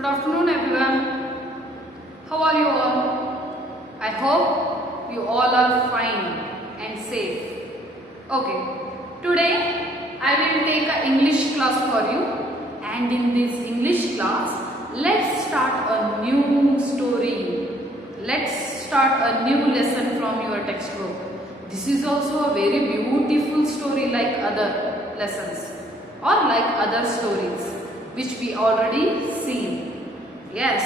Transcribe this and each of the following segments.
Good afternoon everyone. How are you all? I hope you all are fine and safe. Okay, today I will take an English class for you, and in this English class let's start a new story. Let's start a new lesson from your textbook. This is also a very beautiful story like other lessons or like other stories which we already seen. Yes,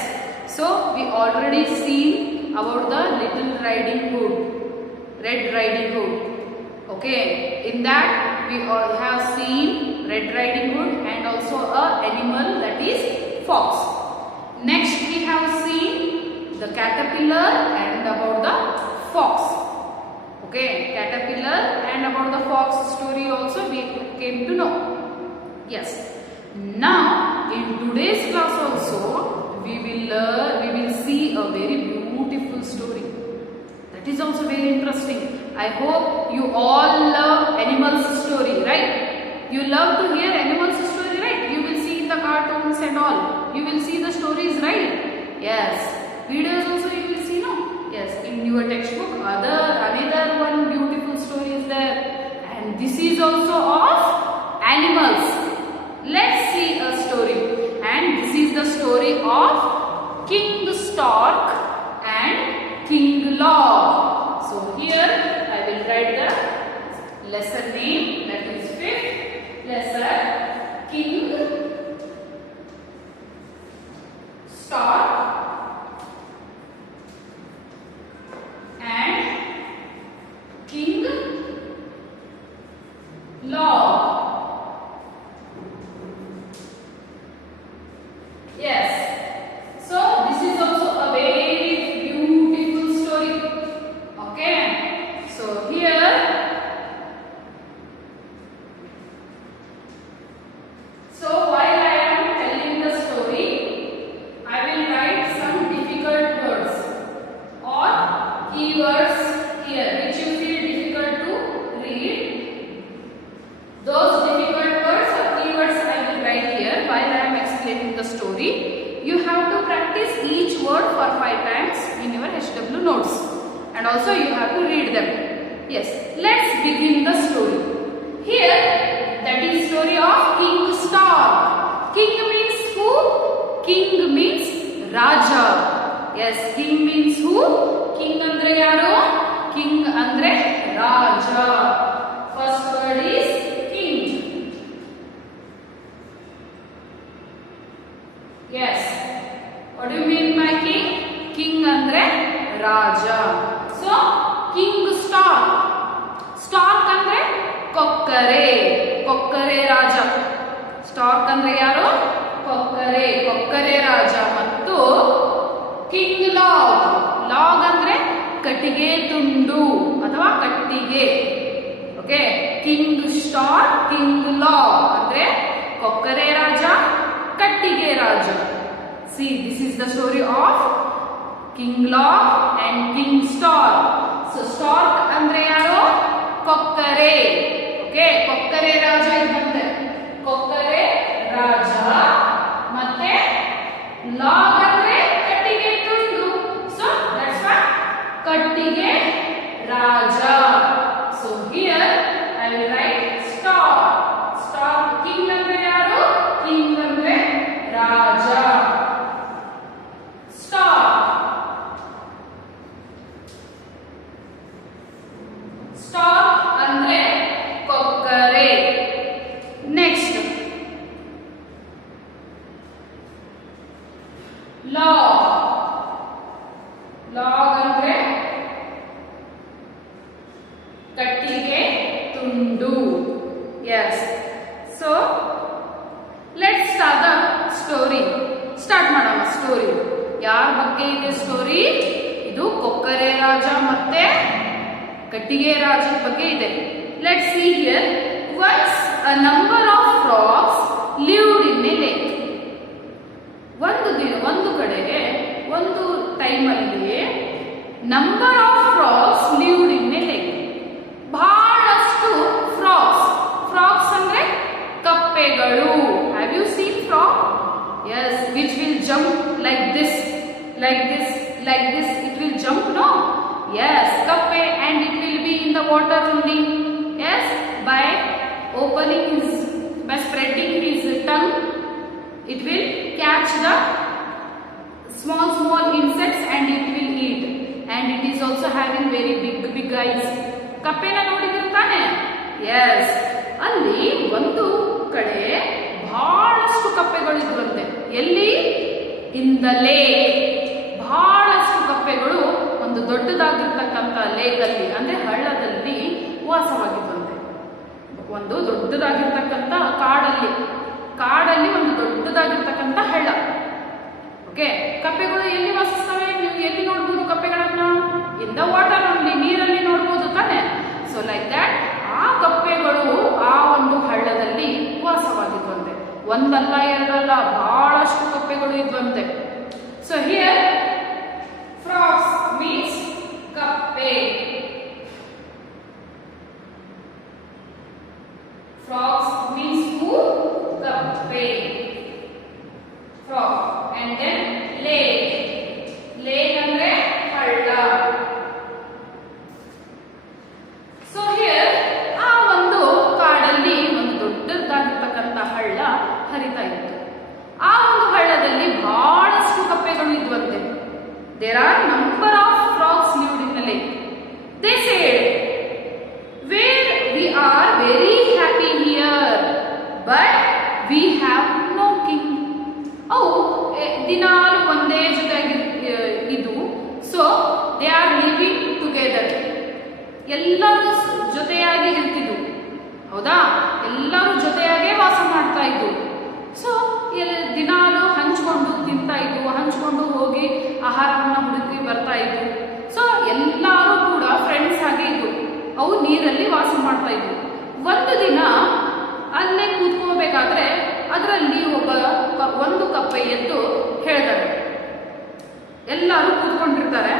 so we already seen about the Little Riding Hood, Red Riding Hood. Okay, in that we all have seen Red Riding Hood and also a animal, that is fox. Next we have seen the caterpillar and about the fox. Okay, caterpillar and about the fox story also we came to know. Yes. Now in today's class also we will see a very beautiful story. That is also very interesting. I hope you all love animals story, right? You love to hear animals story, right? You will see the cartoons and all. You will see the stories, right? Yes. Videos also you will see, no? Yes. In your textbook, another one beautiful story is there, and this is also of animals. Let's see a story, and this is the story of King Stork and King Log. So here I will write the lesson name, that is 5th lesson, King Stork and King Log. Yes, so this is also a very beautiful story. Okay, so here, so while I am telling the story, I will write some difficult words or keywords here which you feel difficult to read. Those difficult words or keywords I will write here while I am explaining the story. You have to practice each word for 5 times in your HW notes, and also you have to read them. Yes, let's begin the story. Here, that is story of King Stork. King means who? King means Raja. Yes, king means who? King andre yaru? King andre Raja. First word is king. Yes. What do you mean by king? King andre Raja. So, King Stork. Stork andre kokkare. Kokkare Raja. Stork andre yaru? Kokkare. Kokkare Raja. Mattu King Log. Log andre katige tundu ಅಥವಾ ಕಟ್ಟಿಗೆ. Okay. King Stork, King Log andre kokkare Raja, Kattige Raja. See, this is the story of King Log and King Stork. So, Stork andre yaru? Kokkare. Okay, Kokkare Raja idante. Kokkare Raja ಮತ್ತೆ Log andre Kattige tundu. So, that's why Kattige Raja. So, here I will write Stork. Stork, King andre yaru? King andre Raja. Stork andre kokkare. Next, Log. Log andre kattige tundu. Yes. So, let's start the story. Start ಮಾಡೋಣ story. ಯಾರ ಬಗ್ಗೆ ಇದೆ story? ಇದು ಕೊಕ್ಕರೆ ರಾಜ ಮತ್ತೆ ಕಟ್ಟಿಗೆ ರಾಜನ ಬಗ್ಗೆ ಇದೆ. Let's see here. Once a number of frogs lived in a lake. ಒಂದು ಕಡೆಗೆ ಒಂದು ಟೈಮಲ್ಲಿ number of frogs lived in a lake. ಬಹಳಷ್ಟು ಫ್ರಾಗ್ಸ್. ಫ್ರಾಗ್ಸ್ ಅಂದ್ರೆ ಕಪ್ಪೆಗಳು. Have you seen frog? Yes. Which will jump like this, like this, like this. It will jump, no? Yes, kappe, and it will be in the water only. Yes, by opening his, by spreading his tongue, it will catch the small insects and it will eat. And it is also having very big eyes. ಕಪ್ಪೆನ ನೋಡಿದ್ರೆ ತಾನೆ? Yes. ಅಲ್ಲಿ ಒಂದು ಕಡೆ ಬಹಳಷ್ಟು ಕಪ್ಪೆಗಳಿದ್ವಂತೆ. ಎಲ್ಲಿ? In the lake. ಬಹಳಷ್ಟು ಕಪ್ಪೆಗಳು ಒಂದು ದೊಡ್ಡದಾಗಿರ್ತಕ್ಕಂಥ ಲೇಕಲ್ಲಿ ಅಂದ್ರೆ ಹಳ್ಳದಲ್ಲಿ ವಾಸವಾಗಿದ್ವಂತೆ. ಒಂದು ದೊಡ್ಡದಾಗಿರ್ತಕ್ಕಂಥ ಕಾಡಲ್ಲಿ ಒಂದು ದೊಡ್ಡದಾಗಿರ್ತಕ್ಕಂಥ ಹಳ್ಳ. ಓಕೆ, ಕಪ್ಪೆಗಳು ಎಲ್ಲಿ ವಾಸಿಸ್ತವೆ? ನೀವು ಎಲ್ಲಿ ನೋಡ್ಬೋದು ಕಪ್ಪೆಗಳನ್ನ? ಇನ್ ದ ವಾಟರ್ ಅಲ್ಲಿ, ನೀರಲ್ಲಿ ನೋಡ್ಬೋದು ತಾನೆ. ಸೊ ಲೈಕ್ ದಟ್ ಆ ಕಪ್ಪೆಗಳು ಆ ಒಂದು ಹಳ್ಳದಲ್ಲಿ ವಾಸವಾಗಿದ್ವಂತೆ. ಒಂದಲ್ಲ ಎರಡಲ್ಲ, ಬಹಳಷ್ಟು ಕಪ್ಪೆಗಳು ಇದ್ವಂತೆ. So here frogs means kappe. Frogs means who? Kappe. Frog. And then lake. Lake andre halla. So here ಆ ಒಂದು ಕಾಡಲ್ಲಿ ಒಂದು ದೊಡ್ಡದಾಗಿರ್ತಕ್ಕಂಥ ಹಳ್ಳ ಹರಿತಾ ಇತ್ತು. ಆ ಒಂದು ಹಳ್ಳದಲ್ಲಿ ಬಹಳಷ್ಟು ಕಪ್ಪೆಗಳು ಇದ್ವಂತೆ. There are number of frogs lived in the lake. They said, "Where we are very happy here, but we have no king." ಅವು ದಿನಾಲು ಒಂದೇ ಜೊತೆಯಾಗಿ ಇದು. So they are living together. ಎಲ್ಲರೂ ಜೊತೆಯಾಗಿ ಇರ್ತಿದ್ರು, ಹೌದಾ? ಎಲ್ಲರೂ ಜೊತೆಯಾಗೇ ವಾಸ ಮಾಡ್ತಾ ಇದ್ರು. ಸೊ ದಿನಾಲು ಹಂಚ್ಕೊಂಡು ತಿಂತಾ ಇದ್ವು, ಹಂಚ್ಕೊಂಡು ಹೋಗಿ ಆಹಾರವನ್ನ ಹುಡುಕಿ ಬರ್ತಾ ಇದ್ವು. ಸೊ ಎಲ್ಲರೂ ಕೂಡ ಫ್ರೆಂಡ್ಸ್ ಆಗಿ ಇದ್ವು. ಅವು ನೀರಲ್ಲಿ ವಾಸ ಮಾಡ್ತಾ ಇದ್ವು. ಒಂದು ದಿನ ಅಲ್ಲೇ ಕೂತ್ಕೋಬೇಕಾದ್ರೆ ಅದರಲ್ಲಿ ಒಂದು ಕಪ್ಪೆ ಎದ್ದು ಹೇಳ್ತಾರೆ. ಎಲ್ಲರೂ ಕೂತ್ಕೊಂಡಿರ್ತಾರೆ.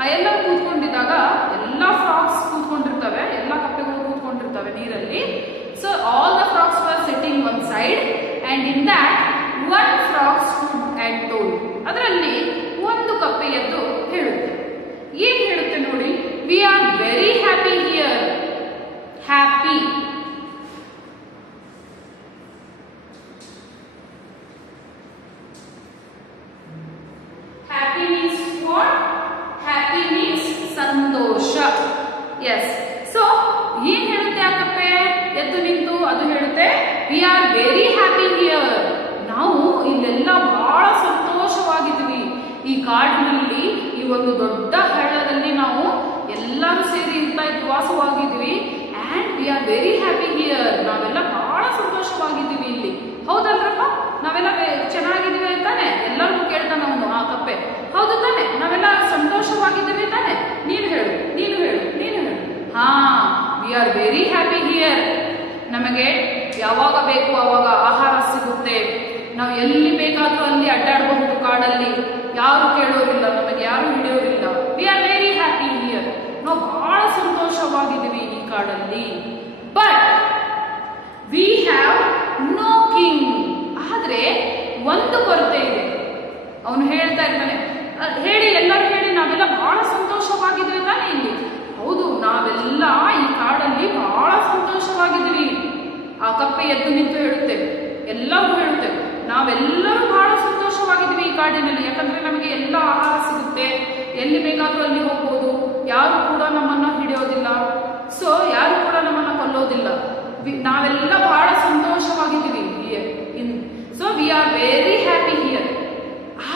ಆ ಎಲ್ಲರೂ ಕೂತ್ಕೊಂಡಿದ್ದಾಗ ಎಲ್ಲ ಫ್ರಾಗ್ಸ್ ಕೂತ್ಕೊಂಡಿರ್ತವೆ, ಎಲ್ಲ ಕಪ್ಪೆಗಳು ಕೂತ್ಕೊಂಡಿರ್ತವೆ ನೀರಲ್ಲಿ. So all the frogs were sitting one side and in that one frog stood and told. ಅದರಲ್ಲಿ ಒಂದು ಕಪ್ಪೆ ಎದ್ದು ಹೇಳುತ್ತೆ. ಏನ್ ಹೇಳುತ್ತೆ ನೋಡಿ? We are very happy here. Happy. Happy means what? Happy means ಸಂತೋಷ. ಎಸ್. ಸೊ ಏನ್ ಹೇಳುತ್ತೆ ಆ ಕಪ್ಪೆ ಎದ್ದು ನಿಂತು? ಅದು ಹೇಳುತ್ತೆ, we are very happy here. ನಾವು ಇಲ್ಲೆಲ್ಲ ಬಹಳ ಸಂತೋಷವಾಗಿದ್ವಿ. ಈ ಕಾಡಿನಲ್ಲಿ, ಈ ಒಂದು ದೊಡ್ಡ ಹಳ್ಳದಲ್ಲಿ ನಾವು ಎಲ್ಲರೂ ಸೇರಿ ಇರ್ತಾ ಇದ್ವಿ, ವಾಸವಾಗಿದ್ವಿ. And we are very happy here. ನಾವೆಲ್ಲ ಬಹಳ ಸಂತೋಷವಾಗಿದ್ದೀವಿ ಇಲ್ಲಿ. ಹೌದಲ್ರಪ್ಪ? ನಾವೆಲ್ಲ ಚೆನ್ನಾಗಿದ್ದೀವಿ ಅಂತಾನೆ ಎಲ್ಲರಿಗೂ ಕೇಳ್ತಾನೆ ಅವನು, ಆ ಕಪ್ಪೆ. ಹೌದು ತಾನೆ? ನಾವೆಲ್ಲ ಸಂತೋಷವಾಗಿದ್ದೀವಿ ತಾನೆ? ನೀನು ಹೇಳು, ನೀನು ಹೇಳು, ನೀನು ಹೇಳು. ಹಾ, V are very happy here. ನಮಗೆ ಯಾವಾಗ ಬೇಕು ಆವಾಗ ಆಹಾರ ಸಿಗುತ್ತೆ. ನಾವು ಎಲ್ಲಿ ಬೇಕಾದ್ರೂ ಅಲ್ಲಿ ಅಡ್ಡಾಡಬಹುದು ಕಾಡಲ್ಲಿ. ಯಾರು ಕೇಳೋರಿಲ್ಲ, ನಮಗೆ ಯಾರು ಹಿಡಿಯೋರಿಲ್ಲ. We are very happy here. ನಾವು ಬಹಳ ಸಂತೋಷವಾಗಿದ್ದೀವಿ ಈ ಕಾಡಲ್ಲಿ. But we have no king. ಆದ್ರೆ ಒಂದು ಕೊರತೆ ಇದೆ. ಅವನು ಹೇಳ್ತಾ ಇರ್ತಾನೆ, ಹೇಳಿ, ಎಲ್ಲರೂ ಹೇಳಿ, ನಾವೆಲ್ಲ ಬಹಳ ಸಂತೋಷವಾಗಿದ್ದೀವಿ ತಾನೆ ಇಲ್ಲಿ. ಹೌದು, ನಾವೆಲ್ಲ ಈ ಕಾಡಲ್ಲಿ ಬಹಳ ಸಂತೋಷವಾಗಿದ್ದೀವಿ. ಆ ಕಪ್ಪೆ ಎದ್ದು ನಿಂತು ಹೇಳುತ್ತೆ, ಎಲ್ಲರೂ ಹೇಳುತ್ತೆ, ನಾವೆಲ್ಲರೂ ಬಹಳ ಸಂತೋಷವಾಗಿದ್ದೀವಿ ಈ ಕಾಡಿನಲ್ಲಿ. ಯಾಕಂದ್ರೆ ನಮಗೆ ಎಲ್ಲ ಆಹಾರ ಸಿಗುತ್ತೆ, ಎಲ್ಲಿ ಬೇಕಾದ್ರೂ ಅಲ್ಲಿ ಹೋಗ್ಬೋದು, ಯಾರು ಕೂಡ ನಮ್ಮನ್ನ ಹಿಡಿಯೋದಿಲ್ಲ. ಸೊ ಯಾರು ಕೂಡ ನಮ್ಮನ್ನ ಕೊಲ್ಲೋದಿಲ್ಲ. ನಾವೆಲ್ಲ ಬಹಳ ಸಂತೋಷವಾಗಿದ್ದೀವಿ here. So we are very happy here.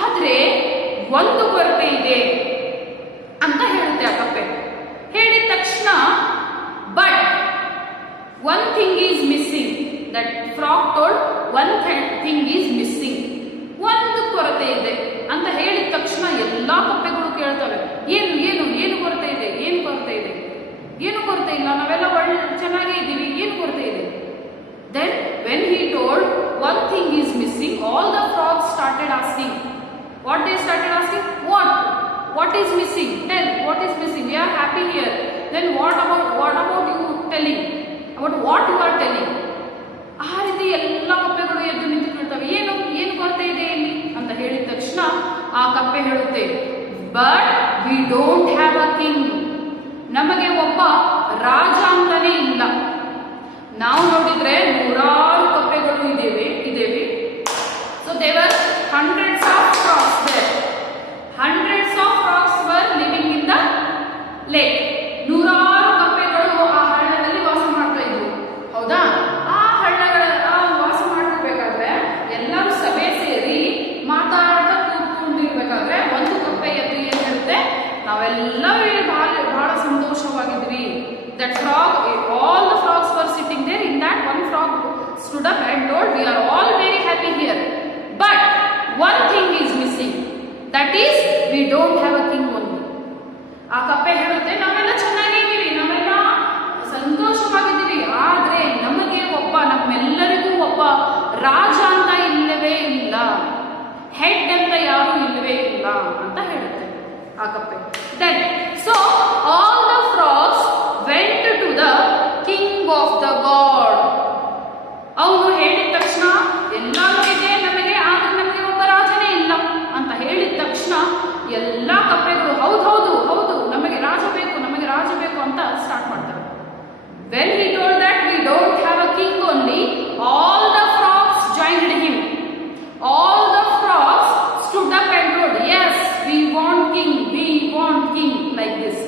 ಆದ್ರೆ ಒಂದು ಕೊರತೆ ಇದೆ ಅಂತ ಹೇಳುತ್ತೆ ಆ ಕಪ್ಪೆ. ಹೇಳಿದ ತಕ್ಷಣ, but one thing is missing. That frog told, one thing is missing. ಒಂದು ಕೊರತೆ ಇದೆ ಅಂತ ಹೇಳಿದ ತಕ್ಷಣ ಎಲ್ಲಾ ಕಪ್ಪೆಗಳು ಕೇಳ್ತವೆ, ಏನು ಏನು ಏನು ಕೊರತೆ ಇದೆ? ಏನು ಕೊರತೆ ಇದೆ? ಏನು ಕೊರತೆ ಇಲ್ಲ, ನಾವೆಲ್ಲ ಚೆನ್ನಾಗೇ ಇದ್ದೀವಿ, ಏನು ಕೊರತೆ ಇದೆ? Then when he told one thing is missing, all the frogs started asking. What they started asking? What is missing? Tell, what is missing? We are happy here. Then what about you telling? About what you are telling? ಆ ರೀತಿ ಎಲ್ಲ ಕಪ್ಪೆಗಳು ಎದ್ದು ನಿಂತು ಕೇಳ್ತವೆ, ಏನು ಕೊರತೆ ಇದೆ ಇಲ್ಲಿ ಅಂತ ಡೋಂಟ್ ಹ್ಯಾವ್ ಅ ಕಿಂಗ್. ನಮಗೆ ಒಬ್ಬ ರಾಜ ಅಂತಾನೆ ಇಲ್ಲ. ನಾವು ನೋಡಿದ್ರೆ ನೂರಾರು ಕಪ್ಪೆಗಳು ಇದ್ದೇವೆ. ಸೊ ದೇವರ್ hundreds of frogs there. Hundreds of frogs were living in the lake. ನೂರಾರು ಕಪ್ಪೆಗಳು ಆ ಹಳ್ಳದಲ್ಲಿ ವಾಸ ಮಾಡ್ತಾ ಇದ್ವು. ಹೌದಾ? ಆ ಹಳ್ಳಗಳ ವಾಸ ಮಾಡಬೇಕಾದ್ರೆ ಎಲ್ಲರೂ ಸಭೆ ಸೇರಿ ಮಾತಾಡ್ತಾ ಕೂತ್ಕೊಂಡಿರ್ಬೇಕಾದ್ರೆ ಒಂದು ಕಪ್ಪೆ ಎದ್ದು ಏನ್ ಹೇಳುತ್ತೆ, ನಾವೆಲ್ಲರೂ ಬಹಳ ಸಂತೋಷವಾಗಿದ್ವಿ. That frog, all the frogs were sitting there. In that, one frog stood up and told, we are all very happy here. But one thing is missing. That is, we don't have a king only. ಆ ಕಪ್ಪೆ ಹೇಳುತ್ತೆ, ನಾವೆಲ್ಲ ಚೆನ್ನಾಗಿದ್ದೀವಿ, ನಾವೆಲ್ಲ ಸಂತೋಷವಾಗಿದ್ದೀವಿ, ಆದ್ರೆ ನಮಗೆ ನಮ್ಮೆಲ್ಲರಿಗೂ ಒಬ್ಬ ರಾಜ ಅಂತ ಇಲ್ಲವೇ ಇಲ್ಲ, ಹೆಡ್ ಅಂತ ಯಾರು ಇಲ್ಲವೇ ಇಲ್ಲ ಅಂತ ಹೇಳುತ್ತೆ ಆ ಕಪ್ಪೆ. Then so all the frogs went to the king of the god. ಅವನು ಹೇಳಿದ ತಕ್ಷಣ ಎಲ್ಲರೂ ಇದೆ ನಮಗೆ, ಆದ್ರೆ ನಮಗೆ ಒಬ್ಬ ರಾಜನೇ ಇಲ್ಲ ಅಂತ ಹೇಳಿದ ತಕ್ಷಣ ಎಲ್ಲಾ ಕಪ್ಪೆಗಳು ಹೌದು ನಮಗೆ ರಾಜ ಬೇಕು ಅಂತ ಸ್ಟಾರ್ಟ್ ಮಾಡ್ತಾರೆ. When he told that we don't have a king only, all the frogs joined him. All the frogs stood up and told, yes, we want king, like this.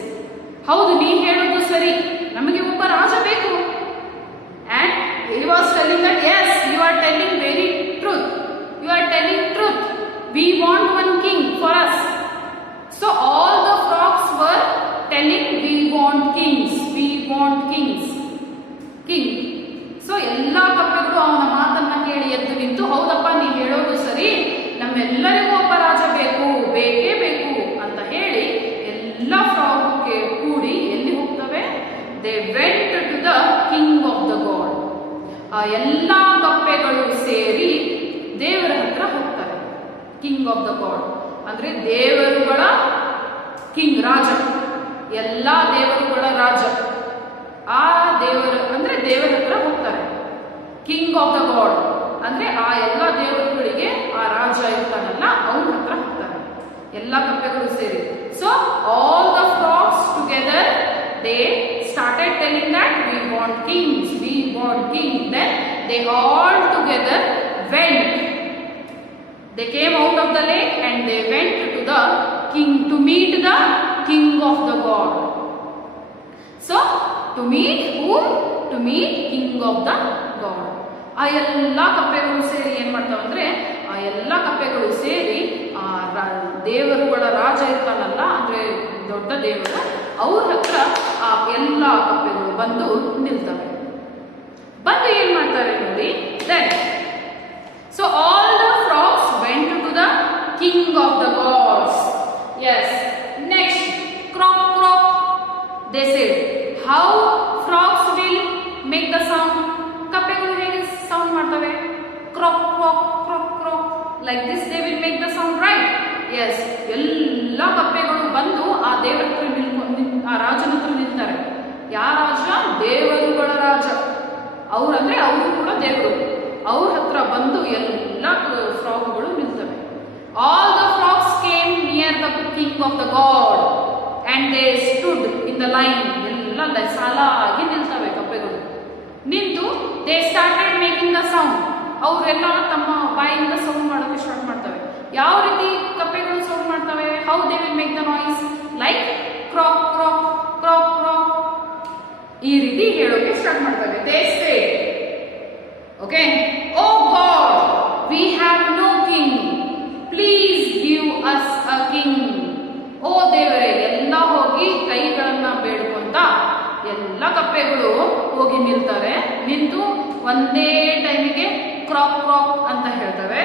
ಹೌದು, ನೀ ಹೇಳೋದು ಸರಿ, ನಮಗೆ ಒಬ್ಬ ರಾಜ ಬೇಕು. And he was telling that, yes, you are telling very truth. We want one king for us. So all the frogs were telling, we want kings. king. So ಎಲ್ಲಾ ಕಪ್ಪೆಗಳು ಅವನ ಮಾತನ್ನ ಕೇಳಿ ಎದ್ದು ನಿಂತು, ಹೌದಪ್ಪ ನೀ ಹೇಳೋದು ಸರಿ, ನಮ್ಮೆಲ್ಲರಿಗೂ ಒಬ್ಬ ರಾಜ ಬೇಕೇ ಬೇಕು ಅಂತ ಹೇಳಿ ಎಲ್ಲ ಫ್ರಾಗ್ ಕೂಡಿ ಎಲ್ಲಿ ಹೋಗ್ತವೆ? They went to the king of the god. ಆ ಎಲ್ಲಾ ಕಪ್ಪೆಗಳು ಸೇರಿ ದೇವರ ಹತ್ರ ಹೋಗ್ತಾರೆ. ಕಿಂಗ್ ಆಫ್ ದ ಗಾಡ್ ಅಂದ್ರೆ ದೇವರುಗಳ ಕಿಂಗ್, ರಾಜ, ಎಲ್ಲಾ ದೇವರುಗಳ ರಾಜ. ಆ ದೇವರ ಅಂದ್ರೆ ದೇವರ ಹತ್ರ ಹೋಗ್ತಾರೆ. ಕಿಂಗ್ ಆಫ್ ದ ಗಾಡ್ ಅಂದ್ರೆ ಆ ಎಲ್ಲ ದೇವರುಗಳಿಗೆ ಆ ರಾಜ ಇರ್ತಾನಲ್ಲ, ಅವನ ಹತ್ರ ಹೋಗ್ತಾರೆ ಎಲ್ಲ ಕಪ್ಪೆಗಳು ಸೇರಿ. So all the frogs together they started telling that we want kings. Then they all together went. They came out of the lake and they went to the king to meet the king of the god. So to meet whom? To meet king of the god. ಆ ಎಲ್ಲ ಕಪ್ಪೆಗಳು ಸೇರಿ ಏನ್ ಮಾಡ್ತಾವ ಅಂದ್ರೆ, ಆ ಎಲ್ಲ ಕಪ್ಪೆಗಳು ಸೇರಿ ಆ ದೇವರುಗಳ ರಾಜ ಇರ್ತಾನಲ್ಲ, ಅಂದ್ರೆ ದೊಡ್ಡ ದೇವರು, ಅವ್ರ ಹತ್ರ ಆ ಎಲ್ಲ ಕಪ್ಪೆಗಳು ಬಂದು ನಿಲ್ತವೆ. ಬಂದು ಏನ್ ಮಾಡ್ತಾರೆ ನೋಡಿ. Then so all the frogs went to the king of the gods. Yes, next croak croak. They said, how frogs will make the sound. ಕಪ್ಪೆಗಳು ಹೇಗೆ ಸೌಂಡ್ ಮಾಡ್ತವೆ? Croak croak croak croak, like this they will make the sound, right? Yes, ಎಲ್ಲ ಕಪ್ಪೆಗಳು ಬಂದು ಆ ದೇವರ ಹತ್ರ ಆ ರಾಜನ ಹತ್ರ ನಿಲ್ತಾರೆ. ಯಾರ ರಾಜ? ದೇವರುಗಳ ರಾಜ. ಅವ್ರಂದ್ರೆ ಅವರು ಕೂಡ ದೇವರು. ಅವ್ರ ಹತ್ರ ಬಂದು ಎಲ್ಲ ಫ್ರಾಗ್ಗಳು ನಿಲ್ತವೆ. All the frogs came near the king of the god and they stood in the line. ಎಲ್ಲ ಸಾಲಾಗಿ ನಿಲ್ತವೆ ಕಪ್ಪೆಗಳು. ನಿಂತು they started making the sound. ಅವರೆಲ್ಲ ತಮ್ಮ ಬಾಯಿಂದ ಸೌಂಡ್ ಮಾಡೋಕೆ ಸ್ಟಾರ್ಟ್ ಮಾಡ್ತವೆ. ಯಾವ ರೀತಿ ಕಪ್ಪೆಗಳು ಸೌಂಡ್ ಮಾಡ್ತವೆ? How they will make the noise? Like croak croak croak croak, ಈ ರೀತಿ ಹೇಳೋಕೆ ಸ್ಟಾರ್ಟ್ ಮಾಡ್ತವೆ. They say, okay, oh god, we have no king, please give us a king. ಓ ದೇವರೇ, ಎಲ್ಲ ಹೋಗಿ ಕೈಗಳನ್ನ ಬೇಡ್ಕೊಂತ ಎಲ್ಲ ಕಪ್ಪೆಗಳು ಹೋಗಿ ನಿಲ್ತಾರೆ. ನಿಂತು ಒಂದೇ ಟೈಮಿಗೆ ಕ್ರಾಕ್ ಕ್ರಾಕ್ ಅಂತ ಹೇಳ್ತವೆ.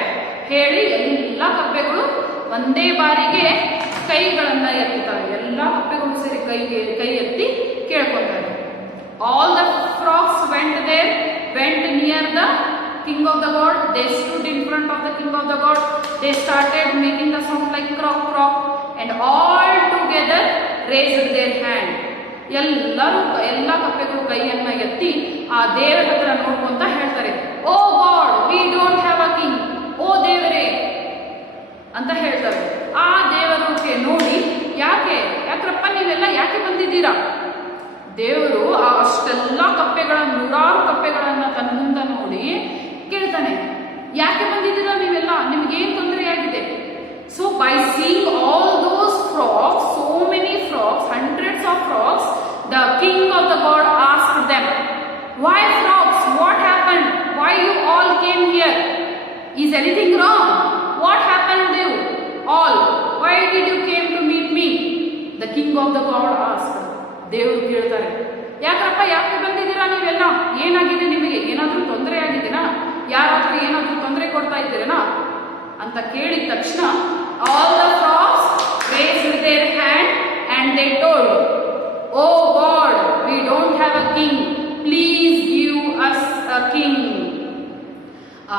ಹೇಳಿ ಎಲ್ಲ ಕಪ್ಪೆಗಳು ಒಂದೇ ಬಾರಿಗೆ ಕೈಗಳನ್ನ ಎತ್ತುತ್ತವೆ. ಎಲ್ಲ ಕಪ್ಪೆಗಳು ಸೇರಿ ಕೈ ಎತ್ತಿ ಕೇಳ್ಕೊತಾರೆ. All the frogs went near the king of the god. They stood in front of the king of the god. They started making the sound like croak croak, and all together raised their hand. ಎಲ್ಲ ಕಪ್ಪೆಗಳು ಕೈಯನ್ನ ಎತ್ತಿ ಆ ದೇವರ ಹತ್ರ ನೋಡ್ಕೊಂತ ಹೇಳ್ತಾರೆ, oh god, we don't have a king. ಓ ದೇವರೇ ಅಂತ ಹೇಳ್ತಾರೆ. ಆ ದೇವರಿಗೆ ನೋಡಿ, ಯಾಕೆ Is anything wrong? What happened to you all? Why did you came to meet me? The king of the god asked. ದೇವರು ಕೇಳ್ತಾರೆ, ಯಾಕಪ್ಪ ಯಾಕೆ ಬಂದಿದ್ದೀರಾ ನೀವೆಲ್ಲ? ಏನಾಗಿದೆ ನಿಮಗೆ? ಏನಾದರೂ ತೊಂದರೆ ಆಗಿದ್ದೀರಾ? ಯಾರಾದರೂ ಏನಾದರೂ ತೊಂದರೆ ಕೊಡ್ತಾ ಇದ್ದೀರೇನಾ ಅಂತ ಕೇಳಿದ ತಕ್ಷಣ all the frogs raised their hand and they told, oh god, we don't have a king, please give us a king.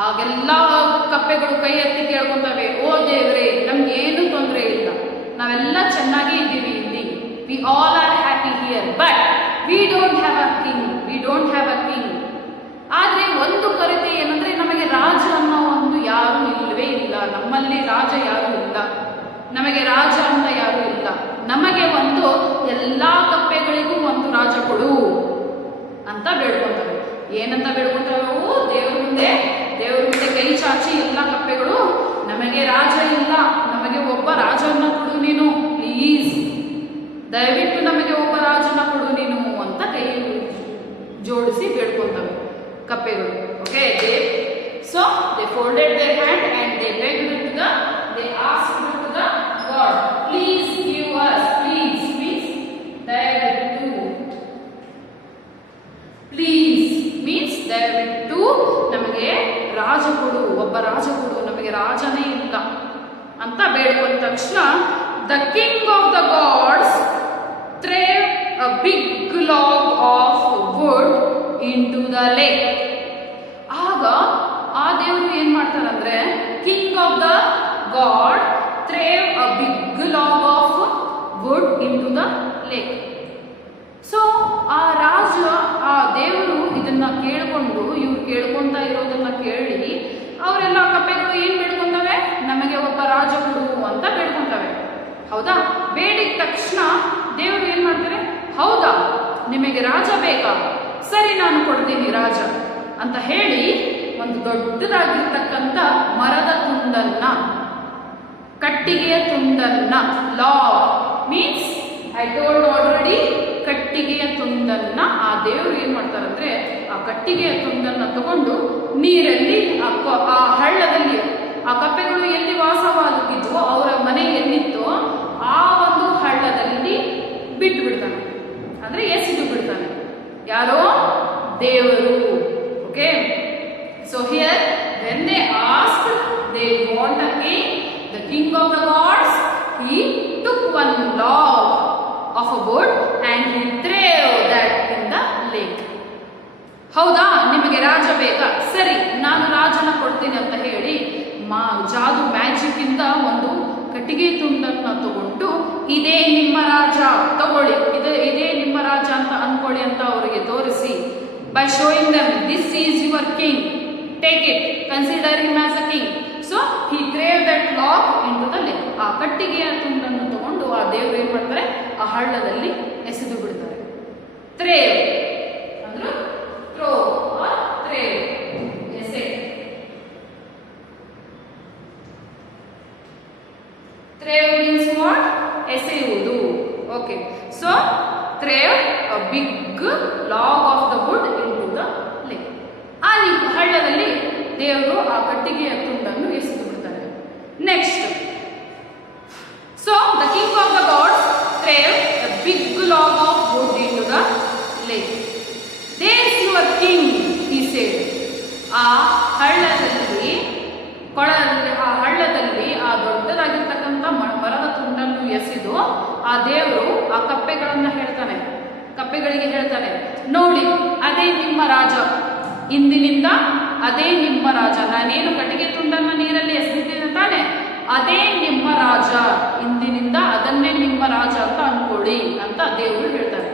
ಆಗೆಲ್ಲ ಕಪ್ಪೆಗಳು ಕೈ ಎತ್ತಿ ಕೇಳ್ಕೊಂತವೆ, ಓ ದೇವ್ರೆ, ನಮ್ಗೆ ಏನು ತೊಂದರೆ ಇಲ್ಲ, ನಾವೆಲ್ಲ ಚೆನ್ನಾಗಿ ಇದ್ದೀವಿ ಇಲ್ಲಿ, we all are happy here, but we don't have a king, V don't have a king. ಆದ್ರೆ ಒಂದು ಕೊರತೆ ಏನಂದ್ರೆ ನಮಗೆ ರಾಜ ಅನ್ನೋ ಒಂದು ಯಾರು ಇಲ್ಲವೇ ಇಲ್ಲ, ನಮ್ಮಲ್ಲಿ ರಾಜ ಯಾರು ಇಲ್ಲ, ನಮಗೆ ರಾಜ ಅಂತ ಯಾರು ಇಲ್ಲ, ನಮಗೆ ಒಂದು ಎಲ್ಲಾ ಕಪ್ಪೆಗಳಿಗೂ ಒಂದು ರಾಜ ಕೊಡು ಅಂತ ಬೇಡ್ಕೊಂತವೆ. ಏನಂತ ಬೇಡ್ಕೊಂತವೆ? ಓ ದೇವ್ರ ಮುಂದೆ ಕೈ ಚಾಚಿ ಎಲ್ಲ ಕಪ್ಪೆಗಳು, ನಮಗೆ ರಾಜ ಇಲ್ಲ, ನಮಗೆ ಒಬ್ಬ ರಾಜನ ಕೊಡು ನೀನು, ಪ್ಲೀಸ್ ದಯವಿಟ್ಟು ನಮಗೆ ಒಬ್ಬ ರಾಜನ ಕೊಡು ನೀನು ಅಂತ ಕೈ ಜೋಡಿಸಿ ಬೇಡ್ಕೊಂತವೆ ಕಪ್ಪೆಗಳು. Okay, so they folded their hand and they begged to they asked to the god, please give us, please ದಯವಿಟ್ಟು, please means ದಯವಿಟ್ಟು ನಮಗೆ ರಾಜ ಕೊಡು, ಒಬ್ಬ ರಾಜ ಕೊಡು, ನಮಗೆ ರಾಜನೇ ಇಲ್ಲ ಅಂತ ಬೇಡ್ಕೊಂಡ ತಕ್ಷಣ the king of the gods threw a big log of wood into the lake. ಆಗ ಆ ದೇವರು ಏನ್ ಮಾಡ್ತಾರಂದ್ರೆ, king of the god threw a big log of wood into the lake. So ಆ ರಾಜ, ಆ ದೇವರು ಇದನ್ನ ಕೇಳ್ಕೊಂಡು, ಇವ್ರು ಕೇಳ್ಕೊಂತ ಇರೋದನ್ನ ಕೇಳಿ ಅವರೆಲ್ಲ ಕಪ್ಪೆಗಳು ಏನ್ ಬೇಡ್ಕೊಂತವೆ? ನಮಗೆ ಒಬ್ಬ ರಾಜ ಕೊಡು ಅಂತ ಬೇಡ್ಕೊಂತವೆ. ಹೌದಾ? ಬೇಡಿದ ತಕ್ಷಣ ದೇವರು ಏನ್ ಮಾಡ್ತಾರೆ? ಹೌದಾ, ನಿಮಗೆ ರಾಜ ಬೇಕಾ? ಸರಿ, ನಾನು ಕೊಡ್ತೀನಿ ರಾಜ ಅಂತ ಹೇಳಿ ಒಂದು ದೊಡ್ಡದಾಗಿರ್ತಕ್ಕಂಥ ಮರದ ತುಂಡನ್ನ, ಕಟ್ಟಿಗೆಯ ತುಂಡನ್ನ, log means I told already, ಕಟ್ಟಿಗೆಯ ತುಂಡನ್ನ ಆ ದೇವರು ಏನ್ ಮಾಡ್ತಾರಂದ್ರೆ ಆ ಕಟ್ಟಿಗೆಯ ತುಂಡನ್ನ ತಗೊಂಡು ನೀರಲ್ಲಿ, ಆ ಹಳ್ಳದಲ್ಲಿ, ಆ ಕಪ್ಪೆಗಳು ಎಲ್ಲಿ ವಾಸವಾಗಿದ್ವೋ, ಅವರ ಮನೆ ಎಲ್ಲಿತ್ತೋ ಆ ಒಂದು ಹಳ್ಳದಲ್ಲಿ ಬಿಟ್ಟು ಬಿಡ್ತಾನೆ, ಅಂದ್ರೆ ಎಸೆದು ಬಿಡ್ತಾನೆ. ಯಾರೋ? ದೇವರು. Okay, so here when they asked, they want a king, the king of the gods, he took one log of a wood and he threw that in the lake. ಹೌದಾ, ನಿಮಗೆ ರಾಜ ಬೇಕಾ? ಸರಿ, ನಾನು ರಾಜನ ಕೊಡ್ತೀನಿ ಅಂತ ಹೇಳಿ ಜಾದು ಮ್ಯಾಜಿಕ್ ಇಂದ ಒಂದು ಕಟ್ಟಿಗೆ ತುಂಡನ್ನ ತಗೊಂಡು, ಇದೇ ನಿಮ್ಮ ರಾಜ, ತಗೊಳ್ಳಿ, ಇದೇ ನಿಮ್ಮ ರಾಜ ಅಂತ ಅನ್ಕೊಳ್ಳಿ ಅಂತ ಅವರಿಗೆ ತೋರಿಸಿ, by showing them, this is your king, take it, consider him as a king. So he threw that log into the lake. ಆ ಕಟ್ಟಿಗೆಯ ತುಂಡನ್ನು ತಗೊಂಡು ಆ ದೇವರು ಏನ್ ಮಾಡ್ತಾರೆ? ಆ ಹಳ್ಳದಲ್ಲಿ ಎಸೆದು ಬಿಡ್ತಾರೆ. ಥ್ರೇವ್ ಅಂದ್ರೆ ಥ್ರೋ ಆರ್ ಥ್ರೇವ್, ಎಸೆ. Threw means what? ಎಸೆಯುವುದು. Okay, so threw a big log of the wood into the lake. ಆ ಹಳ್ಳದಲ್ಲಿ ದೇವರು ಆ ಕಟ್ಟಿಗೆಯ ತುಂಡನ್ನು ಎಸೆದು ಬಿಡ್ತಾರೆ. Next, so the king of the gods threw a big log of wood into the lake. There is your king, he said. ಆ ಹಳ್ಳದಲ್ಲಿ ಆ ದೊಡ್ಡದಾಗಿರ್ತಕ್ಕಂಥ ಮರದ ತುಂಡನ್ನು ಎಸೆದು ಆ ದೇವರು ಆ ಕಪ್ಪೆಗಳಿಗೆ ಹೇಳ್ತಾನೆ, ನೋಡಿ, ಅದೇ ನಿಮ್ಮ ರಾಜ, ಇಂದಿನಿಂದ ಅದೇ ನಿಮ್ಮ ರಾಜ. ನಾನೇನು ಕಟ್ಟಿಗೆ ತುಂಡನ್ನು ನೀರಲ್ಲಿ ಎಸೆದಿದ್ದೇನೆ ತಾನೆ, ಅದೇ ನಿಮ್ಮ ರಾಜ, ಇಂದಿನಿಂದ ಅದನ್ನೇ ನಿಮ್ಮ ರಾಜ ಅಂತ ಅನ್ಕೊಳ್ಳಿ ಅಂತ ದೇವರು ಹೇಳ್ತಾರೆ.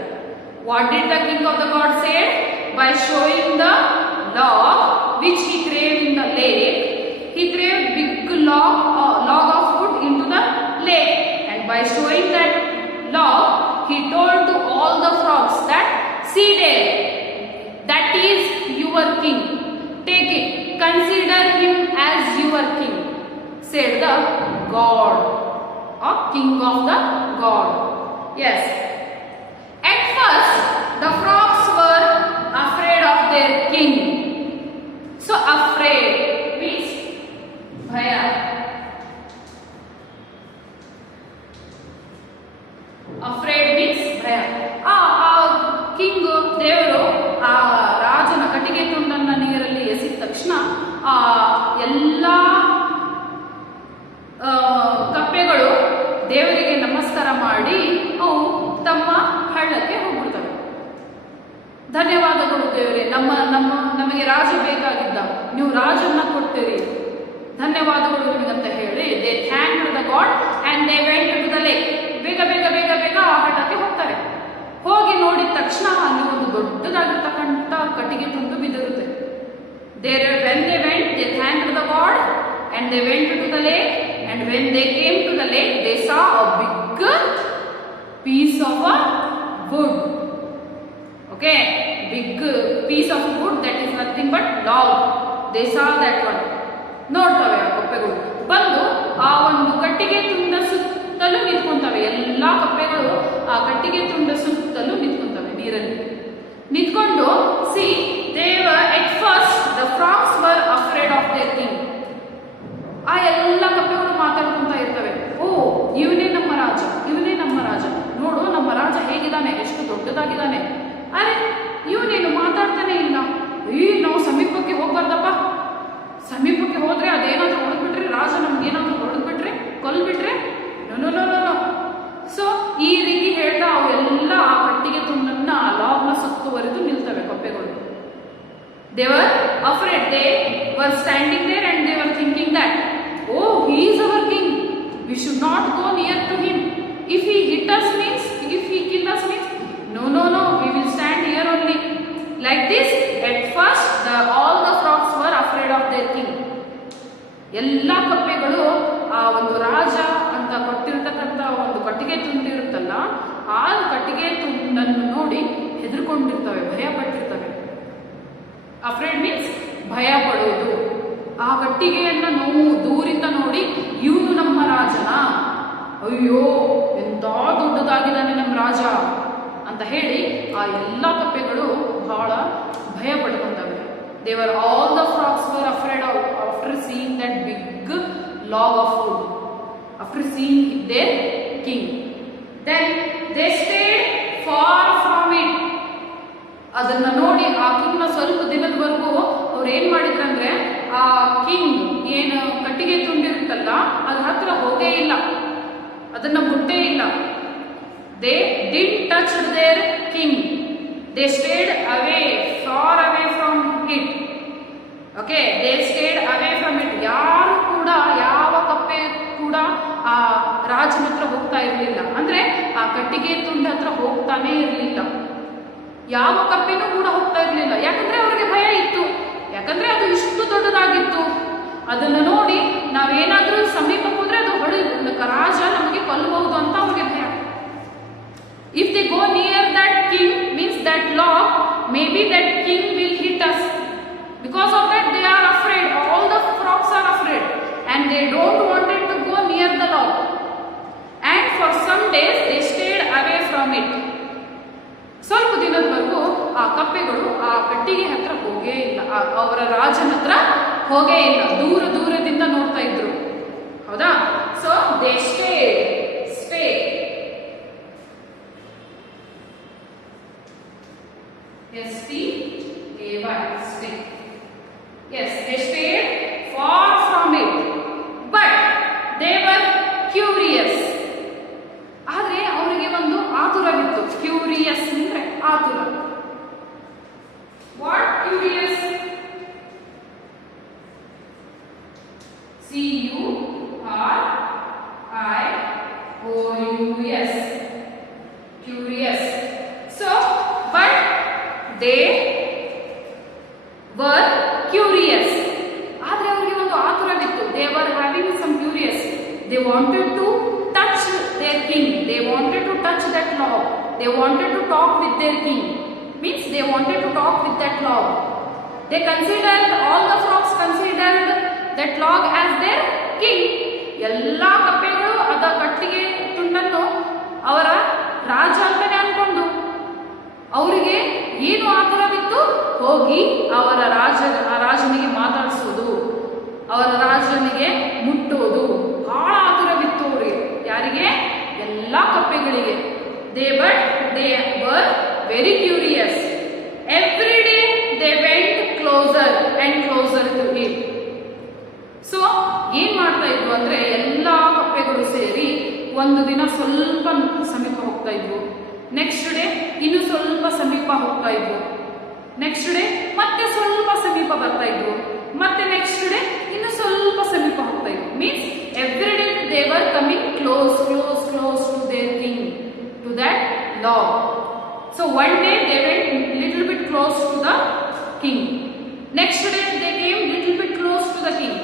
What did the king of the god said? By showing the log which he threw in the lake, he threw a big log of wood into the lake, and by showing that log he told to all the frogs that, see there, that is your king, take it, consider him as your king, said the god, or king of the god. Yes, at first the frogs were afraid of their king. So afraid means ಆ ಎಲ್ಲ ಕಪ್ಪೆಗಳು ದೇವರಿಗೆ ನಮಸ್ಕಾರ ಮಾಡಿ ಅವು ತಮ್ಮ ಹಳ್ಳಕ್ಕೆ ಹೋಗ್ಬಿಡ್ತವೆ. ಧನ್ಯವಾದಗಳು ದೇವರೇ, ನಮಗೆ ರಾಜ ಬೇಕಾಗಿದ್ದ, ನೀವು ರಾಜನ್ನ ಕೊಡ್ತೀರಿ, ಧನ್ಯವಾದಗಳು ನಿಮಗಂತ ಹೇಳಿ they thanked the god and they went to the lake. ಬೇಗ ಬೇಗ ಬೇಗ ಬೇಗ ಆ ಹಳ್ಳಕ್ಕೆ ಹೋಗ್ತಾರೆ. ಹೋಗಿ ನೋಡಿದ ತಕ್ಷಣ ಅಲ್ಲಿ ಒಂದು ದೊಡ್ಡದಾಗಿರ್ತಕ್ಕಂಥ ಕಟ್ಟಿಗೆ ತುಂಡು ಬಿದ್ದಿರುತ್ತೆ. When they went, they thanked the God and they went to the lake, and when they came to the lake, they saw a big piece of a wood. Okay, big piece of wood that is nothing but log. They saw that one. ನೋಡ್ತವೆ ಆ ಕಪ್ಪೆಗಳು ಬಂದು ಆ ಒಂದು ಕಟ್ಟಿಗೆ ತುಂಡ ಸುತ್ತಲೂ ನಿಂತ್ಕೊಂತವೆ. ಎಲ್ಲಾ ಕಪ್ಪೆಗಳು ಆ ಕಟ್ಟಿಗೆ ತುಂಡ ಸುತ್ತಲೂ ನಿಂತ್ಕೊಂತವೆ ನೀರಲ್ಲಿ ನಿಂತ್ಕೊಂಡು. C at first the frogs were afraid of their king. ಆ ಎಲ್ಲ ಕಪ್ಪೆಗಳು ಮಾತಾಡ್ಕೊಂತ ಇರ್ತವೆ, ಓ ಇವನೇ ನಮ್ಮ ರಾಜ, ಇವನೇ ನಮ್ಮ ರಾಜ, ನೋಡು ನಮ್ಮ ರಾಜ ಹೇಗಿದ್ದಾನೆ, ಎಷ್ಟು ದೊಡ್ಡದಾಗಿದ್ದಾನೆ. ಅರೆ ಇವನೇನು ಮಾತಾಡ್ತಾನೆ ಇಲ್ಲ, ನಾವು ಸಮೀಪಕ್ಕೆ ಹೋಗ್ಬಾರ್ದಪ್ಪ, ಸಮೀಪಕ್ಕೆ ಹೋದ್ರೆ ಅದೇನಾದ್ರೂ ಹೊಡೆದ್ಬಿಟ್ರೆ, ರಾಜ ನಮ್ಗೇನಾದ್ರೂ ಹೊಡೆದ್ಬಿಟ್ರೆ, ಕೊಲ್ಬಿಟ್ರೆ, ನೋ. ಸೊ ಈ ರೀತಿ ಹೇಳ್ತಾ ಅವೆಲ್ಲ ಆ ಕಟ್ಟಿಗೆ ತುಂಡನ್ನ ಆ ಲಾಗ್ನ ಸುತ್ತುವರೆದು ನಿಲ್ತವೆ ಕಪ್ಪೆಗಳು. They were afraid. They were standing there and they were thinking that, oh, he is our king, we should not go near to him. If he hit us means, if he kill us means, no, we will stand here only. Like this, at first all the frogs were afraid of their king. ಎಲ್ಲ ಕಪ್ಪೆಗಳು ಆ ಒಂದು ರಾಜ ಅಂತ ಕೊಟ್ಟಿರ್ತಕ್ಕಂಥ ಒಂದು ಕಟ್ಟಿಗೆ ತುಂಡಿರುತ್ತಲ್ಲ, ಆ ಕಟ್ಟಿಗೆ ತುಂಡನ್ನು ನೋಡಿ ಹೆದರ್ಕೊಂಡಿರ್ತವೆ, ಭಯ ಪಟ್ಟಿರ್ತವೆ. ಅಫ್ರೇಡ್ ಮೀನ್ಸ್ ಭಯ ಪಡೋದು. ಆ ಕಟ್ಟಿಗೆಯನ್ನ ದೂರಿಂದ ನೋಡಿ ಇವನು ನಮ್ಮ ರಾಜನ, ಅಯ್ಯೋ ಎಂತ ದೊಡ್ಡದಾಗಿದ್ದಾನೆ ನಮ್ಮ ರಾಜ ಅಂತ ಹೇಳಿ ಆ ಎಲ್ಲ ಕಪ್ಪೆಗಳು ಬಹಳ ಭಯ ಪಡ್ಕೊಂತವೆ. ದೇವರ್ all the frogs were afraid after seeing that big log of wood, after seeing their king. Then they stayed far from it. ಅದನ್ನ ನೋಡಿ ಆ ಕಿಂಗ್ನ ಸ್ವಲ್ಪ ದಿನದವರೆಗೂ ಅವ್ರು ಏನ್ ಮಾಡಿದ್ರಂದ್ರೆ, ಆ ಕಿಂಗ್ ಏನು ಕಟ್ಟಿಗೆ ತುಂಡಿರುತ್ತಲ್ಲ ಅದ್ರ ಹತ್ರ ಹೋಗೇ ಇಲ್ಲ, ಅದನ್ನ ಮುಟ್ಟೇ ಇಲ್ಲ. They did touch their king, they stayed away, far away from it. Okay, they stayed away from it. ಯಾರು ಕೂಡ, ಯಾವ ಕಪ್ಪೆ ಕೂಡ ಆ ರಾಜನ ಹತ್ರ ಹೋಗ್ತಾ ಇರಲಿಲ್ಲ, ಅಂದ್ರೆ ಆ ಕಟ್ಟಿಗೆ ತುಂಡ ಹತ್ರ ಹೋಗ್ತಾನೆ ಇರಲಿಲ್ಲ. ಯಾವ ಕಪ್ಪೆನೂ ಕೂಡ ಹೋಗ್ತಾ ಇರಲಿಲ್ಲ, ಯಾಕಂದ್ರೆ ಅವ್ರಿಗೆ ಭಯ ಇತ್ತು, ಯಾಕಂದ್ರೆ ಅದು ಇಷ್ಟು ದೊಡ್ಡದಾಗಿತ್ತು. ಅದನ್ನು ನೋಡಿ ನಾವೇನಾದ್ರೂ ಸಮೀಪಕ್ಕೆ ಹೋದ್ರೆ ಅದು ರಾಜ ನಮಗೆ ಕೊಲ್ಲಬಹುದು ಅಂತ ಅವ್ರಿಗೆ ಭಯ. If they go near that king means that log, may be that king will hit us. Because of that they are afraid, all the frogs are afraid and they don't wanted to go near the log. And for some days they stayed away from it. ಸ್ವಲ್ಪ ದಿನದವರೆಗೂ ಆ ಕಪ್ಪೆಗಳು ಆ ಕಟ್ಟಿಗೆ ಹತ್ರ ಹೋಗೇ ಇಲ್ಲ, ಅವರ ರಾಜನ ಹತ್ರ ಹೋಗೇ ಇಲ್ಲ, ದೂರದಿಂದ ನೋಡ್ತಾ ಇದ್ರು. ಹೌದಾ? So they stay stay. Yes, they stayed far from it, but they were curious. ಆದರೆ ಅವರಿಗೆ ಒಂದು ಆತುರವಿತ್ತು. ಕ್ಯೂರಿಯಸ್ ಅಂದ್ರೆ ಆತುರ. What curious? CURIOUS. Curious. So, but they were curious. ಆದರೆ ಅವರಿಗೆ ಒಂದು ಆತುರವಿತ್ತು. They were having some curious. They wanted to touch their king. They wanted to touch that log. They wanted to talk with their king. Means they wanted to talk with that log. They considered, all the frogs considered that log as their king. ಎಲ್ಲಾ ಕಪ್ಪೆಗಳು ಅದ ಕಟ್ಟಿಗೆ ತುಂಡನ್ನು ಅವರ ರಾಜ ಅಂತಾನೆ ಅನ್ಕೊಂಡು ಅವರಿಗೆ ಏನು ಆತುರವಿತ್ತು, ಹೋಗಿ ಅವರ ರಾಜನಿಗೆ ಮಾತಾಡಿಸೋದು, ಅವರ ರಾಜನಿಗೆ ಮುಟ್ಟೋದು, ಬಹಳ ಆತುರವಿತ್ತು ಅವರಿಗೆ. ಯಾರಿಗೆ? ಎಲ್ಲಾ ಕಪ್ಪೆಗಳಿಗೆ. they were very curious. Every day they went closer and closer to him. ಸ್ವಲ್ಪ ಸಮೀಪ ಹೋಗ್ತಾ ಇದ್ವು. ನೆಕ್ಸ್ಟ್ ಡೇ ಇನ್ನು ಸ್ವಲ್ಪ ಸಮೀಪ ಹೋಗ್ತಾ ಇದ್ವು. ನೆಕ್ಸ್ಟ್ ಡೇ ಮತ್ತೆ ಸ್ವಲ್ಪ ಸಮೀಪ ಬರ್ತಾ ಇದ್ವು. ಮತ್ತೆ ನೆಕ್ಸ್ಟ್ ಡೇ ಇನ್ನು ಸ್ವಲ್ಪ ಸಮೀಪ ಹೋಗ್ತಾ ಇದ್ವು. Means every day they were coming close close close to their king, to that log. So one day they went little bit close to the king. Next day they came little bit close to the king.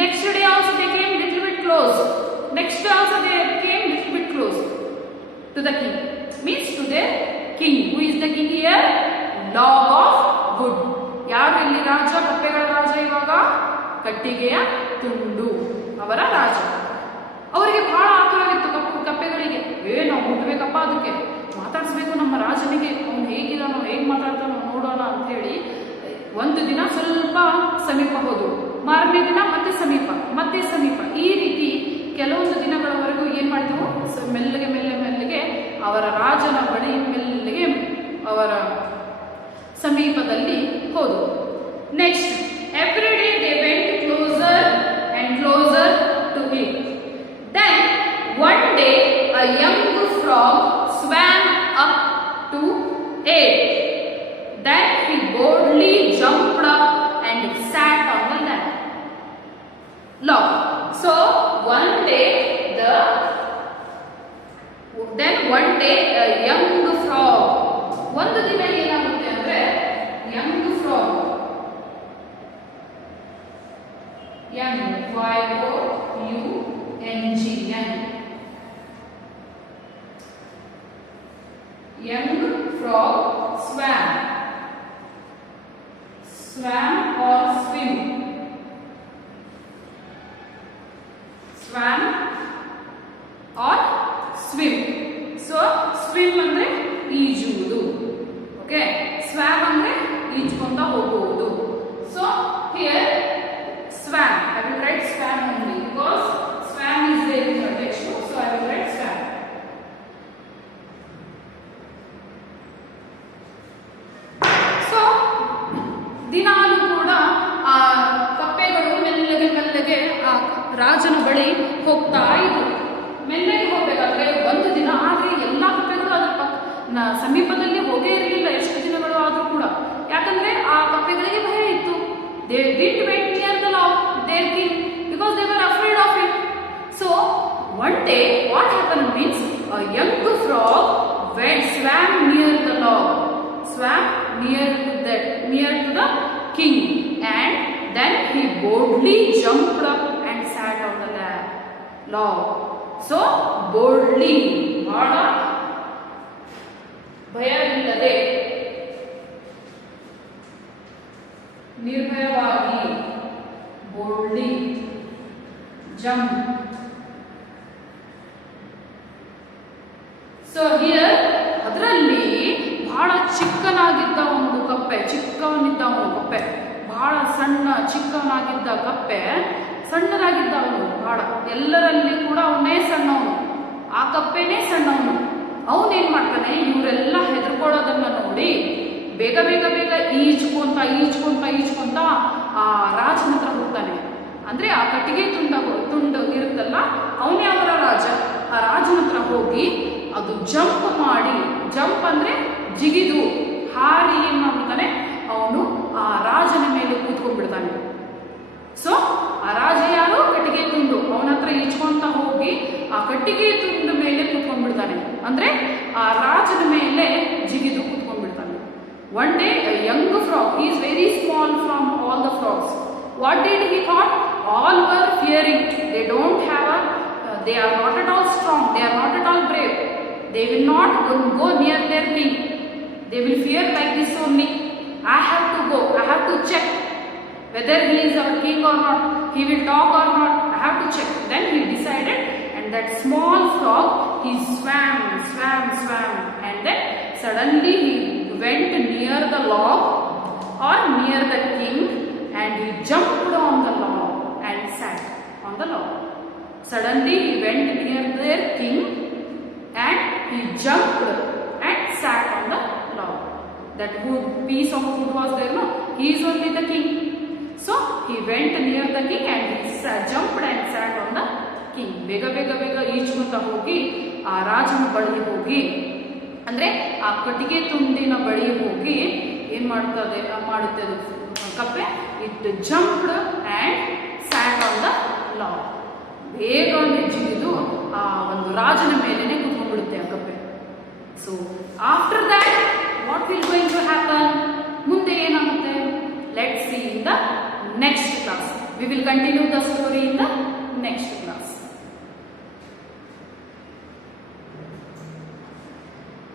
Next day also they came little bit close. Next day also they came little bit close to the king. Means to their king. Who is the king here? Log of wood. ಯಾರು ಇಲ್ಲಿ ರಾಜ? ಕಪ್ಪೆಗಳ ರಾಜ. ಇವಾಗ ಕಟ್ಟಿಗೆಯ ತುಂಡು ಅವರ ರಾಜ. ಅವರಿಗೆ ಬಹಳ ಆತುರವಿತ್ತು ಕಪ್ಪೆಗಳಿಗೆ. ನಾವು ಮುಟ್ಬೇಕಪ್ಪ, ಅದಕ್ಕೆ ಮಾತಾಡಿಸ್ಬೇಕು ನಮ್ಮ ರಾಜನಿಗೆ, ಅವನು ಹೇಗಿದಾನೋ ಹೇಗೆ ಮಾತಾಡ್ತಾನೋ ನೋಡೋಣ ಅಂತ ಹೇಳಿ ಒಂದು ದಿನ ಸ್ವಲ್ಪ ಸಮೀಪ ಹೋದ್ರು, ಮಾರನೇ ದಿನ ಮತ್ತೆ ಸಮೀಪ, ಮತ್ತೆ ಸಮೀಪ. ಈ ರೀತಿ ಕೆಲವೊಂದು ದಿನಗಳವರೆಗೂ ಏನ್ ಮಾಡಿದವು? ಮೆಲ್ಲಗೆ ಮೆಲ್ಲಗೆ ಅವರ ರಾಜನ ಬಳಿ ಮೆಲ್ಲಗೆ ಅವರ ಸಮೀಪದಲ್ಲಿ ಹೋದವು. Next every day they went closer and closer to him. Then one day a young frog swam up to air. Then he boldly jumped up and sat on the log. So one day one day a young frog, ಒಂದು ದಿನ ಏನಾಗುತ್ತೆ ಅಂದ್ರೆ Young frog, Young young frog swam or swim. Swam or swim. So swim ಅಂದ್ರೆ ಈಜುವುದು. Okay, swam ಅಂದ್ರೆ ಈಜ್ಕೊಂತ ಹೋಗುವುದು. So here swam, I will write swam only because swam is there in your textbook, so I will write swam. ದಿನಾಲು ಕೂಡ ಆ ಕಪ್ಪೆಗಳು ಮೆಲ್ಲಗೆ ಆ ರಾಜನ ಬಳಿ ಹೋಗ್ತಾ ಇದ್ವು. ಮೆಲ್ಲಗೆ ಹೋಗ್ಬೇಕಾದ್ರೆ ಒಂದು ದಿನ, ಆದ್ರೆ ಎಲ್ಲಾ ಕಪ್ಪೆಗಳು ಅದರ ಸಮೀಪದಲ್ಲಿ ಹೋಗೇ ಇರಲಿಲ್ಲ ಎಷ್ಟು ದಿನಗಳು ಆದ್ರೂ ಕೂಡ. ಯಾಕಂದ್ರೆ ಆ ಕಪ್ಪೆಗಳಿಗೆ ಭಯ ಇತ್ತು. They did went near the log their king because they were afraid of it. So one day what happen means a young frog swam near the log, swam near to the king, and then he boldly jumped up and sat on the log. So boldly, ಬಹಳ ಭಯವಿಲ್ಲದೆ, ನಿರ್ಭಯವಾಗಿ, boldly jump. So here ಅದರಲ್ಲಿ ಬಹಳ ಚಿಕ್ಕವನಿದ್ದ ಒಂದು ಕಪ್ಪೆ, ಬಹಳ ಚಿಕ್ಕವನಾಗಿದ್ದ ಕಪ್ಪೆ, ಸಣ್ಣದಾಗಿದ್ದವನು ಬಹಳ, ಎಲ್ಲರಲ್ಲಿ ಕೂಡ ಅವನೇ ಸಣ್ಣವನು, ಆ ಕಪ್ಪೆನೇ ಸಣ್ಣವನು. ಅವನೇನ್ ಮಾಡ್ತಾನೆ, ಇವರೆಲ್ಲ ಹೆದರ್ಕೊಳ್ಳೋದನ್ನ ನೋಡಿ ಬೇಗ ಈಜ್ಕೊಂತ ಆ ರಾಜನ ಹತ್ರ ಹೋಗ್ತಾನೆ. ಅಂದ್ರೆ ಆ ಕಟ್ಟಿಗೆ ತುಂಡು ಇರುತ್ತಲ್ಲ, ಅವನೇ ಅವರ ರಾಜ. ಆ ರಾಜನ ಹತ್ರ ಹೋಗಿ ಅದು ಜಂಪ್ ಮಾಡಿ, ಜಂಪ್ ಅಂದ್ರೆ ಜಿಗಿದು ಹಾರಿ ಏನ್ ಮಾಡ್ತಾನೆ, ಅವನು ಆ ರಾಜನ ಮೇಲೆ ಕೂತ್ಕೊಂಡ್ಬಿಡ್ತಾನೆ. ಸೊ ಆ ರಾಜ ಯಾರು? ಕಟ್ಟಿಗೆ ತುಂಡು. ಅವನ ಹತ್ರ ಈಚ್ಕೊಂತ ಹೋಗಿ ಆ ಕಟ್ಟಿಗೆ ತುಂಡು ಮೇಲೆ ಕೂತ್ಕೊಂಡ್ಬಿಡ್ತಾನೆ. ಅಂದ್ರೆ ಆ ರಾಜನ ಮೇಲೆ ಜಿಗಿದು ಕೂತ್ಕೊಂಡ್ಬಿಡ್ತಾನೆ. One day a young frog, he is very small from all the frogs. What did he thought? All were fearing. They don't have they are not at all strong, they are not at all brave. They will not go near their king. They will fear like this only. I have to go, I have to check whether he is our king or not, he will talk or not, I have to check. Then he decided, and that small frog, he swam, and then suddenly he went near the log or near the king, and he jumped on the log and sat on the log. Suddenly he went near their king and he jumped and sat on the log. That piece of wood was there, no? He is only the king. So he went near the king and he jumped and sat on the king. ಬೇಗ ಈಜ್ಕೊಂತ ಹೋಗಿ ಆ ರಾಜನ ಬಳಿ ಹೋಗಿ, ಅಂದ್ರೆ ಆ ಕಟ್ಟಿಗೆ ತುಂಡಿನ ಬಳಿ ಹೋಗಿ ಏನ್ ಮಾಡುತ್ತೆ ಅದು ಕಪ್ಪೆ, it jumped and sat on the log. ಬೇಗ ಜಿಗಿದು ಆ ಒಂದು ರಾಜನ ಮೇಲೆನೆ ಕುತ್ಕೊಂಡ್ಬಿಡುತ್ತೆ ಆ ಕಪ್ಪೆ. So after that what will going to happen, ಮುಂದೆ ಏನಾಗುತ್ತೆ, let's see in the next class. We will continue the story in the